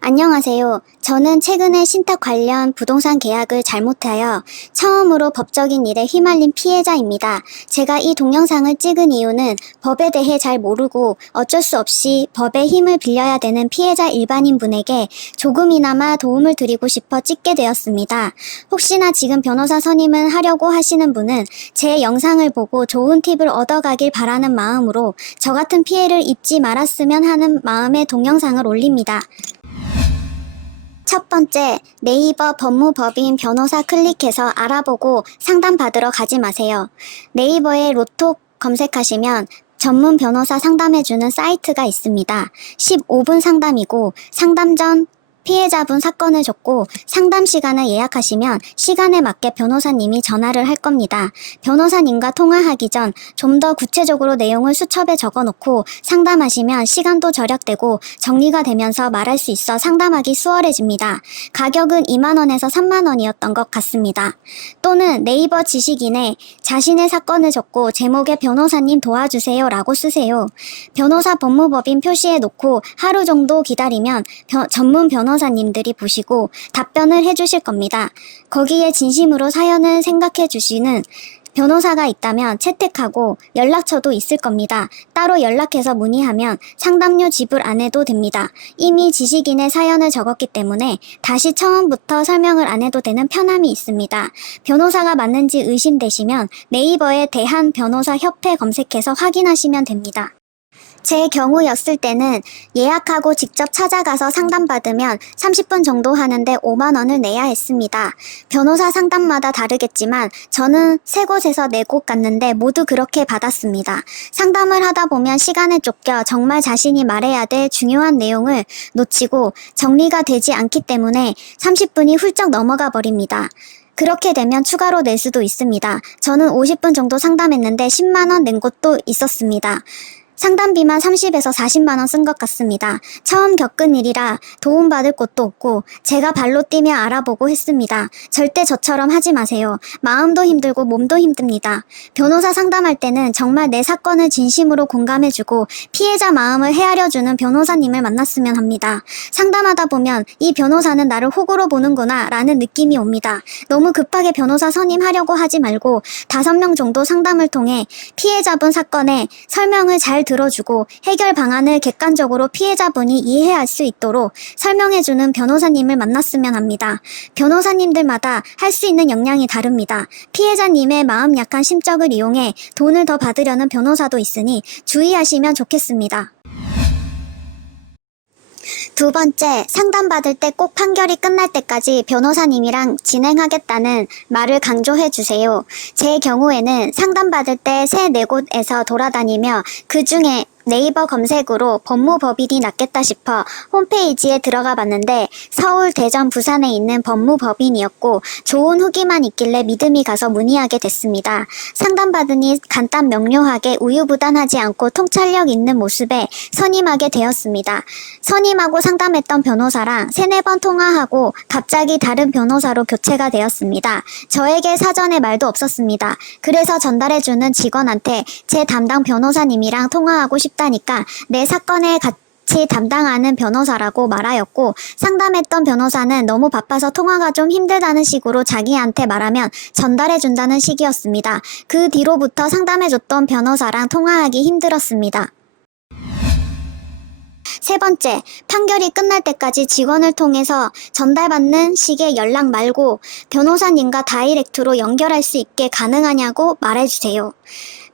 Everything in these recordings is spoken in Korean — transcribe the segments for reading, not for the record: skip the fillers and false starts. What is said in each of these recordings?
안녕하세요. 저는 최근에 신탁 관련 부동산 계약을 잘못하여 처음으로 법적인 일에 휘말린 피해자입니다. 제가 이 동영상을 찍은 이유는 법에 대해 잘 모르고 어쩔 수 없이 법의 힘을 빌려야 되는 피해자 일반인 분에게 조금이나마 도움을 드리고 싶어 찍게 되었습니다. 혹시나 지금 변호사 선임을 하려고 하시는 분은 제 영상을 보고 좋은 팁을 얻어가길 바라는 마음으로 저 같은 피해를 입지 말았으면 하는 마음의 동영상을 올립니다. 첫 번째, 네이버 법무법인 변호사 클릭해서 알아보고 상담받으러 가지 마세요. 네이버에 로톡 검색하시면 전문 변호사 상담해주는 사이트가 있습니다. 15분 상담이고 상담 전 피해자분 사건을 줬고 상담 시간을 예약하시면 시간에 맞게 변호사님이 전화를 할 겁니다. 변호사님과 통화하기 전 좀 더 구체적으로 내용을 수첩에 적어놓고 상담하시면 시간도 절약되고 정리가 되면서 말할 수 있어 상담하기 수월해집니다. 가격은 2만원에서 3만원이었던 것 같습니다. 또는 네이버 지식인에 자신의 사건을 적고 제목에 변호사님 도와주세요 라고 쓰세요. 변호사 법무법인 표시해 놓고 하루 정도 기다리면 전문 변호사님들이 보시고 답변을 해주실 겁니다. 거기에 진심으로 사연을 생각해 주시는 변호사가 있다면 채택하고 연락처도 있을 겁니다. 따로 연락해서 문의하면 상담료 지불 안 해도 됩니다. 이미 지식인의 사연을 적었기 때문에 다시 처음부터 설명을 안 해도 되는 편함이 있습니다. 변호사가 맞는지 의심되시면 네이버에 대한변호사협회 검색해서 확인하시면 됩니다. 제 경우였을 때는 예약하고 직접 찾아가서 상담받으면 30분 정도 하는데 5만원을 내야 했습니다. 변호사 상담마다 다르겠지만 저는 3곳에서 4곳 갔는데 모두 그렇게 받았습니다. 상담을 하다 보면 시간에 쫓겨 정말 자신이 말해야 될 중요한 내용을 놓치고 정리가 되지 않기 때문에 30분이 훌쩍 넘어가 버립니다. 그렇게 되면 추가로 낼 수도 있습니다. 저는 50분 정도 상담했는데 10만원 낸 곳도 있었습니다. 상담비만 30에서 40만원 쓴 것 같습니다. 처음 겪은 일이라 도움받을 곳도 없고 제가 발로 뛰며 알아보고 했습니다. 절대 저처럼 하지 마세요. 마음도 힘들고 몸도 힘듭니다. 변호사 상담할 때는 정말 내 사건을 진심으로 공감해주고 피해자 마음을 헤아려주는 변호사님을 만났으면 합니다. 상담하다 보면 이 변호사는 나를 호구로 보는구나 라는 느낌이 옵니다. 너무 급하게 변호사 선임하려고 하지 말고 5명 정도 상담을 통해 피해자분 사건에 설명을 잘 들어주고 해결 방안을 객관적으로 피해자분이 이해할 수 있도록 설명해주는 변호사님을 만났으면 합니다. 변호사님들마다 할 수 있는 역량이 다릅니다. 피해자님의 마음 약한 심적을 이용해 돈을 더 받으려는 변호사도 있으니 주의하시면 좋겠습니다. 두 번째, 상담받을 때 꼭 판결이 끝날 때까지 변호사님이랑 진행하겠다는 말을 강조해 주세요. 제 경우에는 상담받을 때 3-4곳에서 돌아다니며 그 중에 네이버 검색으로 법무법인이 낫겠다 싶어 홈페이지에 들어가 봤는데 서울, 대전, 부산에 있는 법무법인이었고 좋은 후기만 있길래 믿음이 가서 문의하게 됐습니다. 상담받으니 간단 명료하게 우유부단하지 않고 통찰력 있는 모습에 선임하게 되었습니다. 선임하고 상담했던 변호사랑 3-4번 통화하고 갑자기 다른 변호사로 교체가 되었습니다. 저에게 사전에 말도 없었습니다. 그래서 전달해주는 직원한테 제 담당 변호사님이랑 통화하고 싶다니까 내 사건에 같이 담당하는 변호사라고 말하였고 상담했던 변호사는 너무 바빠서 통화가 좀 힘들다는 식으로 자기한테 말하면 전달해준다는 식이었습니다. 그 뒤로부터 상담해줬던 변호사랑 통화하기 힘들었습니다. 세 번째, 판결이 끝날 때까지 직원을 통해서 전달받는 식의 연락 말고 변호사님과 다이렉트로 연결할 수 있게 가능하냐고 말해주세요.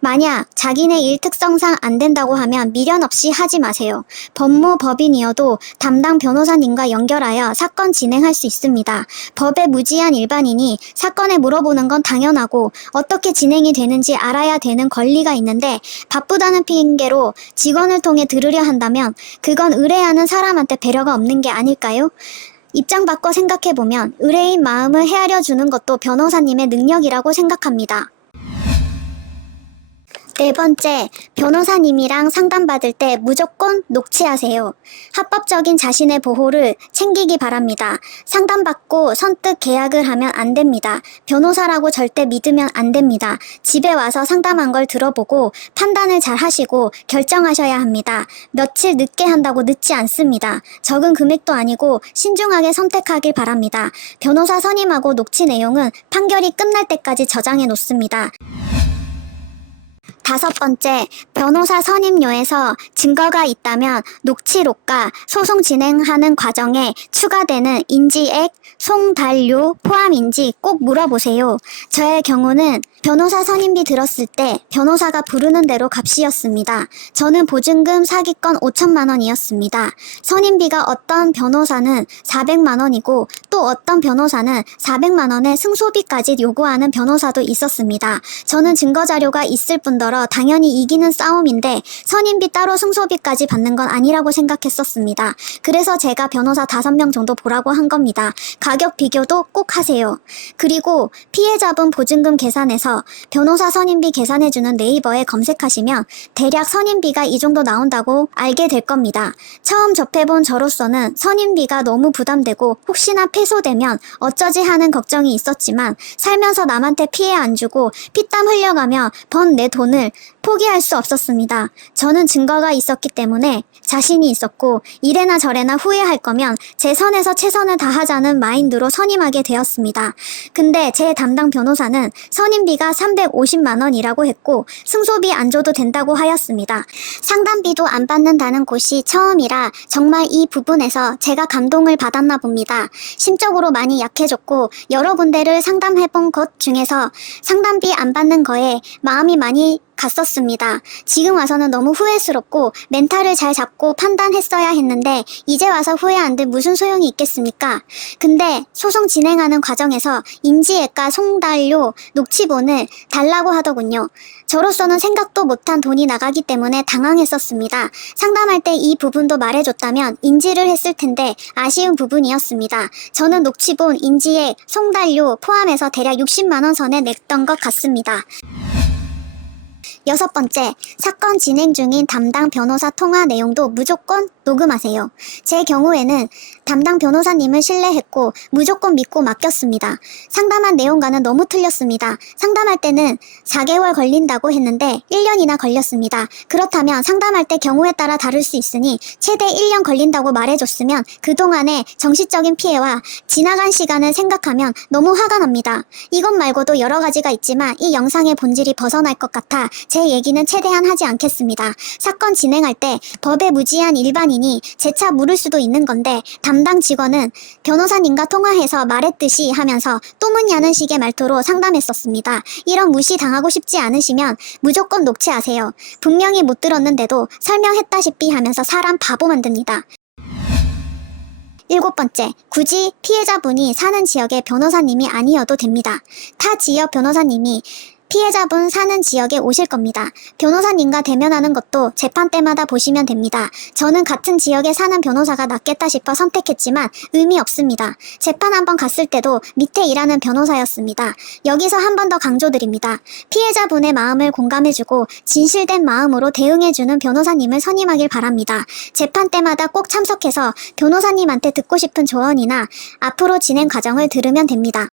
만약 자기네 일 특성상 안 된다고 하면 미련 없이 하지 마세요. 법무법인이어도 담당 변호사님과 연결하여 사건 진행할 수 있습니다. 법에 무지한 일반인이 사건에 물어보는 건 당연하고 어떻게 진행이 되는지 알아야 되는 권리가 있는데 바쁘다는 핑계로 직원을 통해 들으려 한다면 그건 의뢰하는 사람한테 배려가 없는 게 아닐까요? 입장 바꿔 생각해보면 의뢰인 마음을 헤아려 주는 것도 변호사님의 능력이라고 생각합니다. 네 번째, 변호사님이랑 상담받을 때 무조건 녹취하세요. 합법적인 자신의 보호를 챙기기 바랍니다. 상담받고 선뜻 계약을 하면 안 됩니다. 변호사라고 절대 믿으면 안 됩니다. 집에 와서 상담한 걸 들어보고 판단을 잘 하시고 결정하셔야 합니다. 며칠 늦게 한다고 늦지 않습니다. 적은 금액도 아니고 신중하게 선택하길 바랍니다. 변호사 선임하고 녹취 내용은 판결이 끝날 때까지 저장해 놓습니다. 다섯 번째, 변호사 선임료에서 증거가 있다면 녹취록과 소송 진행하는 과정에 추가되는 인지액, 송달료 포함인지 꼭 물어보세요. 저의 경우는 변호사 선임비 들었을 때 변호사가 부르는 대로 값이었습니다. 저는 보증금 사기건 5천만 원이었습니다. 선임비가 어떤 변호사는 400만 원이고 또 어떤 변호사는 400만 원의 승소비까지 요구하는 변호사도 있었습니다. 저는 증거자료가 있을 뿐더러 당연히 이기는 싸움인데 선임비 따로 승소비까지 받는 건 아니라고 생각했었습니다. 그래서 제가 변호사 5명 정도 보라고 한 겁니다. 가격 비교도 꼭 하세요. 그리고 피해자분 보증금 계산에서 변호사 선임비 계산해주는 네이버에 검색하시면 대략 선임비가 이 정도 나온다고 알게 될 겁니다. 처음 접해본 저로서는 선임비가 너무 부담되고 혹시나 패소되면 어쩌지 하는 걱정이 있었지만 살면서 남한테 피해 안 주고 피땀 흘려가며 번 내 돈을 포기할 수 없었습니다. 저는 증거가 있었기 때문에 자신이 있었고 이래나 저래나 후회할 거면 제 선에서 최선을 다하자는 마인드로 선임하게 되었습니다. 근데 제 담당 변호사는 선임비가 350만 원이라고 했고 승소비 안 줘도 된다고 하였습니다. 상담비도 안 받는다는 곳이 처음이라 정말 이 부분에서 제가 감동을 받았나 봅니다. 심적으로 많이 약해졌고 여러 군데를 상담해본 것 중에서 상담비 안 받는 거에 마음이 많이 갔었습니다. 지금 와서는 너무 후회스럽고 멘탈을 잘 잡고 판단했어야 했는데 이제 와서 후회한들 무슨 소용이 있겠습니까? 근데 소송 진행하는 과정에서 인지액과 송달료, 녹취본을 달라고 하더군요. 저로서는 생각도 못한 돈이 나가기 때문에 당황했었습니다. 상담할 때 이 부분도 말해줬다면 인지를 했을 텐데 아쉬운 부분이었습니다. 저는 녹취본, 인지액, 송달료 포함해서 대략 60만 원 선에 냈던 것 같습니다. 여섯 번째, 사건 진행 중인 담당 변호사 통화 내용도 무조건 녹음하세요. 제 경우에는 담당 변호사님을 신뢰했고 무조건 믿고 맡겼습니다. 상담한 내용과는 너무 틀렸습니다. 상담할 때는 4개월 걸린다고 했는데 1년이나 걸렸습니다. 그렇다면 상담할 때 경우에 따라 다를 수 있으니 최대 1년 걸린다고 말해줬으면 그동안의 정신적인 피해와 지나간 시간을 생각하면 너무 화가 납니다. 이것 말고도 여러 가지가 있지만 이 영상의 본질이 벗어날 것 같아 제 얘기는 최대한 하지 않겠습니다. 사건 진행할 때 법에 무지한 일반인이 재차 물을 수도 있는 건데 담당 직원은 변호사님과 통화해서 말했듯이 하면서 또 묻냐는 식의 말투로 상담했었습니다. 이런 무시 당하고 싶지 않으시면 무조건 녹취하세요. 분명히 못 들었는데도 설명했다시피 하면서 사람 바보 만듭니다. 일곱 번째, 굳이 피해자분이 사는 지역의 변호사님이 아니어도 됩니다. 타 지역 변호사님이 피해자분 사는 지역에 오실 겁니다. 변호사님과 대면하는 것도 재판 때마다 보시면 됩니다. 저는 같은 지역에 사는 변호사가 낫겠다 싶어 선택했지만 의미 없습니다. 재판 한번 갔을 때도 밑에 일하는 변호사였습니다. 여기서 한 번 더 강조드립니다. 피해자분의 마음을 공감해주고 진실된 마음으로 대응해주는 변호사님을 선임하길 바랍니다. 재판 때마다 꼭 참석해서 변호사님한테 듣고 싶은 조언이나 앞으로 진행 과정을 들으면 됩니다.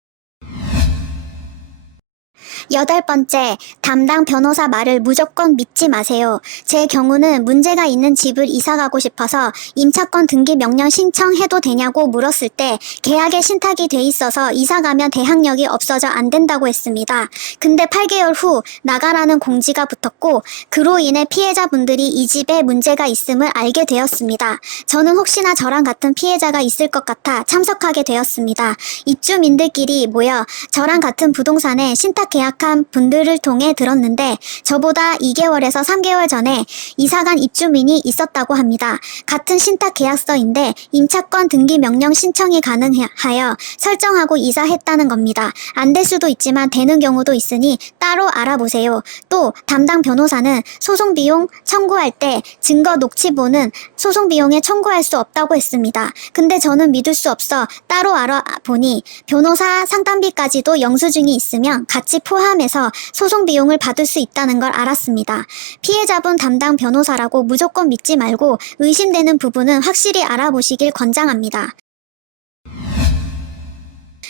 여덟 번째, 담당 변호사 말을 무조건 믿지 마세요. 제 경우는 문제가 있는 집을 이사가고 싶어서 임차권 등기 명령 신청해도 되냐고 물었을 때 계약에 신탁이 돼 있어서 이사가면 대항력이 없어져 안 된다고 했습니다. 근데 8개월 후 나가라는 공지가 붙었고 그로 인해 피해자분들이 이 집에 문제가 있음을 알게 되었습니다. 저는 혹시나 저랑 같은 피해자가 있을 것 같아 참석하게 되었습니다. 입주민들끼리 모여 저랑 같은 부동산에 신탁 계약한 분들을 통해 들었는데 저보다 2개월에서 3개월 전에 이사간 입주민이 있었다고 합니다. 같은 신탁 계약서인데 임차권 등기 명령 신청이 가능하여 설정하고 이사했다는 겁니다. 안 될 수도 있지만 되는 경우도 있으니 따로 알아보세요. 또 담당 변호사는 소송 비용 청구할 때 증거 녹취본은 소송 비용에 청구할 수 없다고 했습니다. 근데 저는 믿을 수 없어 따로 알아보니 변호사 상담비까지도 영수증이 있으면 같이 포함 포함해서 소송 비용을 받을 수 있다는 걸 알았습니다. 피해자분 담당 변호사라고 무조건 믿지 말고 의심되는 부분은 확실히 알아보시길 권장합니다.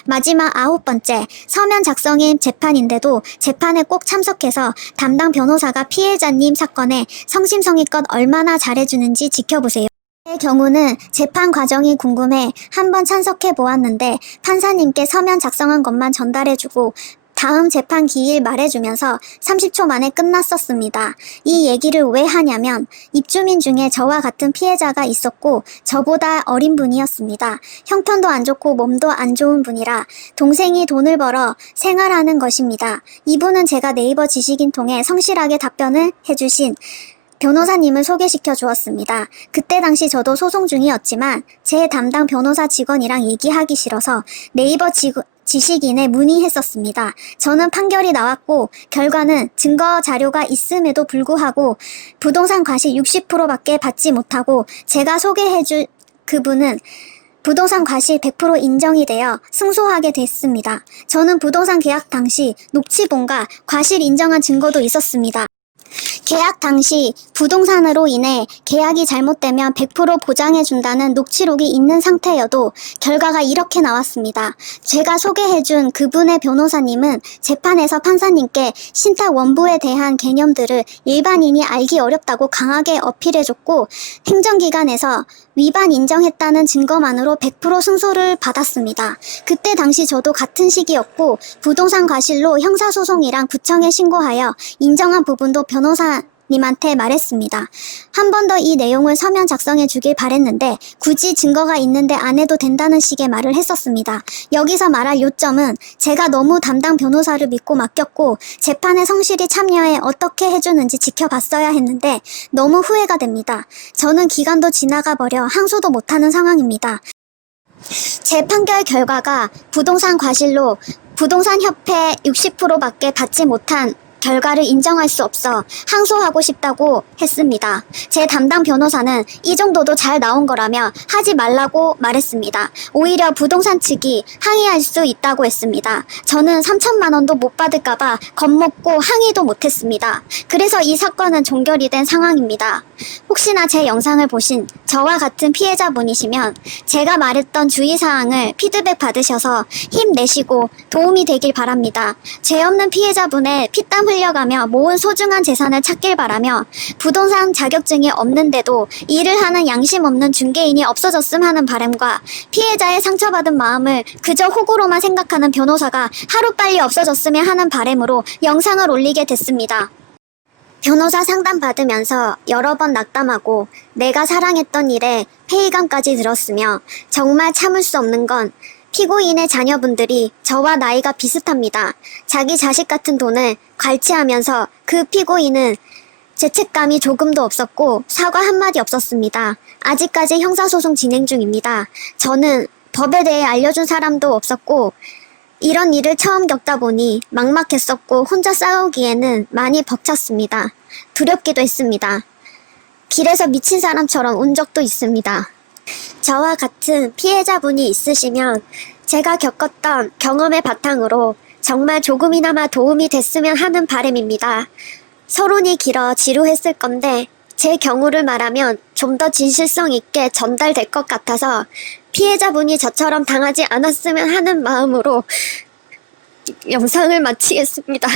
마지막 9번째, 서면 작성인 재판인데도 재판에 꼭 참석해서 담당 변호사가 피해자님 사건에 성심성의껏 얼마나 잘해주는지 지켜보세요. 제 경우는 재판 과정이 궁금해 한번 참석해 보았는데 판사님께 서면 작성한 것만 전달해주고 다음 재판 기일 말해주면서 30초 만에 끝났었습니다. 이 얘기를 왜 하냐면 입주민 중에 저와 같은 피해자가 있었고 저보다 어린 분이었습니다. 형편도 안 좋고 몸도 안 좋은 분이라 동생이 돈을 벌어 생활하는 것입니다. 이분은 제가 네이버 지식인 통해 성실하게 답변을 해주신 변호사님을 소개시켜 주었습니다. 그때 당시 저도 소송 중이었지만 제 담당 변호사 직원이랑 얘기하기 싫어서 네이버 지식인에 문의했었습니다. 저는 판결이 나왔고 결과는 증거 자료가 있음에도 불구하고 부동산 과실 60%밖에 받지 못하고 제가 소개해준 그분은 부동산 과실 100% 인정이 되어 승소하게 됐습니다. 저는 부동산 계약 당시 녹취본과 과실 인정한 증거도 있었습니다. 계약 당시 부동산으로 인해 계약이 잘못되면 100% 보장해준다는 녹취록이 있는 상태여도 결과가 이렇게 나왔습니다. 제가 소개해준 그분의 변호사님은 재판에서 판사님께 신탁 원부에 대한 개념들을 일반인이 알기 어렵다고 강하게 어필해줬고 행정기관에서 위반 인정했다는 증거만으로 100% 승소를 받았습니다. 그때 당시 저도 같은 시기였고 부동산 과실로 형사소송이랑 구청에 신고하여 인정한 부분도 변호사님한테 말했습니다. 한 번 더 이 내용을 서면 작성해 주길 바랬는데 굳이 증거가 있는데 안 해도 된다는 식의 말을 했었습니다. 여기서 말할 요점은 제가 너무 담당 변호사를 믿고 맡겼고 재판에 성실히 참여해 어떻게 해주는지 지켜봤어야 했는데 너무 후회가 됩니다. 저는 기간도 지나가 버려 항소도 못하는 상황입니다. 제 판결 결과가 부동산 과실로 부동산협회 60%밖에 받지 못한 결과를 인정할 수 없어 항소하고 싶다고 했습니다. 제 담당 변호사는 이 정도도 잘 나온 거라며 하지 말라고 말했습니다. 오히려 부동산 측이 항의할 수 있다고 했습니다. 저는 3천만 원도 못 받을까봐 겁먹고 항의도 못했습니다. 그래서 이 사건은 종결이 된 상황입니다. 혹시나 제 영상을 보신 저와 같은 피해자분이시면 제가 말했던 주의사항을 피드백 받으셔서 힘내시고 도움이 되길 바랍니다. 죄 없는 피해자분의 피땀 흘려가며 모은 소중한 재산을 찾길 바라며 부동산 자격증이 없는데도 일을 하는 양심 없는 중개인이 없어졌음 하는 바람과 피해자의 상처받은 마음을 그저 호구로만 생각하는 변호사가 하루빨리 없어졌으면 하는 바람으로 영상을 올리게 됐습니다. 변호사 상담 받으면서 여러 번 낙담하고 내가 사랑했던 일에 회의감까지 들었으며 정말 참을 수 없는 건 피고인의 자녀분들이 저와 나이가 비슷합니다. 자기 자식 같은 돈을 갈취하면서 그 피고인은 죄책감이 조금도 없었고 사과 한마디 없었습니다. 아직까지 형사소송 진행 중입니다. 저는 법에 대해 알려준 사람도 없었고 이런 일을 처음 겪다 보니 막막했었고 혼자 싸우기에는 많이 벅찼습니다. 두렵기도 했습니다. 길에서 미친 사람처럼 운 적도 있습니다. 저와 같은 피해자분이 있으시면 제가 겪었던 경험의 바탕으로 정말 조금이나마 도움이 됐으면 하는 바람입니다. 서론이 길어 지루했을 건데 제 경우를 말하면 좀 더 진실성 있게 전달될 것 같아서 피해자분이 저처럼 당하지 않았으면 하는 마음으로 영상을 마치겠습니다.